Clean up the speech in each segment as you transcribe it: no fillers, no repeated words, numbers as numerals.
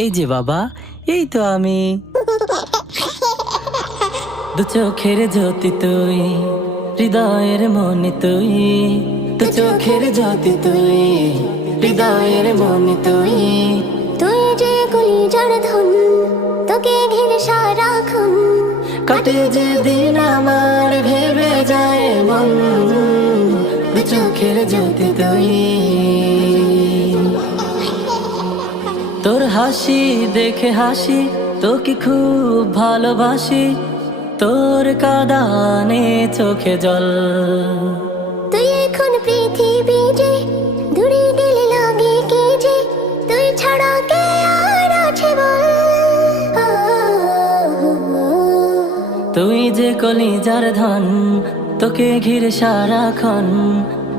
এই যে বাবা, এই তো আমি। দু চোখের জ্যোতি তুই, হৃদয়ের মনি তুই। দু চোখের জ্যোতি তুই, হৃদয়ের মনি তুই। তুই যে কলিজার ধন, তোকে ঘিরে সারাক্ষণ কাটে যে দিন আমার ভেবে যায় মন। দু চোখের জ্যোতি তুই। তোর হাসি দেখে হাসি, তোকে খুব ভালোবাসি। তোর কাঁদানে চোখে জল। তুই এখন পৃথিবী যে দূরে গেলে লাগে কে যে, তুই ছাড়া কে আর আছে বল। তুই যে কলিজার ধন, তোকে ঘিরে সারাক্ষণ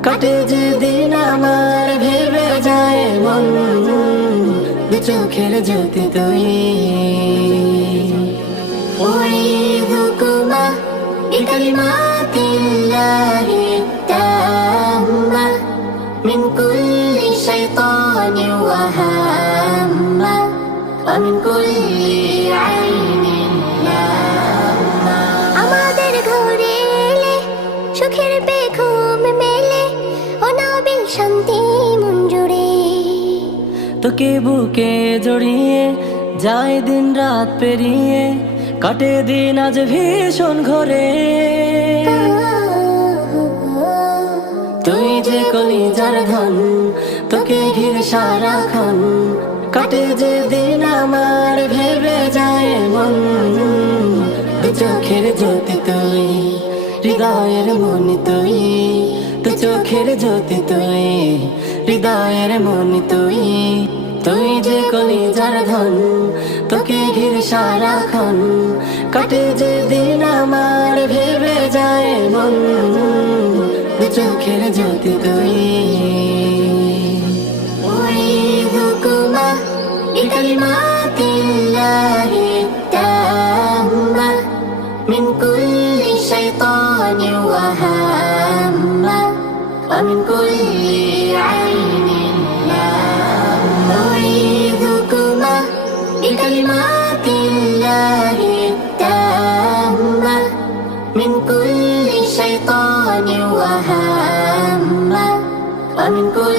কাটে যে দিন আমার ভেবে যায় মন। দু চোখের জ্যোতি তুই। أعيذكما بكلمات الله التامة من كل شيطان وهامة ومن كل عين لامة আমাদের ঘরে এলে সুখের বেঘুম মেলে, অনাবিল শান্তি মন জুড়ে। তোকে বুকে জড়িয়ে যায় দিন রাত পেরিয়ে, কাটে দিন আজ ভীষণ ঘরে। তুই যে কলিজার ধন, তোকে ঘিরে সারাক্ষণ কাটে যে দিন আমার ভেবে যায় মন। দু চোখের জ্যোতি তুই, হৃদয়ের মনি তুই। দু চোখের জ্যোতি তুই, হৃদয়ের মনি তুই। তুই যে কলিজার ধন, তোকে ঘিরে সারাক্ষণ কাটে যে দিন আমার ভেবে যায় মন। দু চোখের জ্যোতি তুই। أعيذكما بكلمات الله التامة من كل شيطان وهامة ومن كل عين لامة أعيذكما بكلمات الله التامة من كل شيطان وهامة ومن كل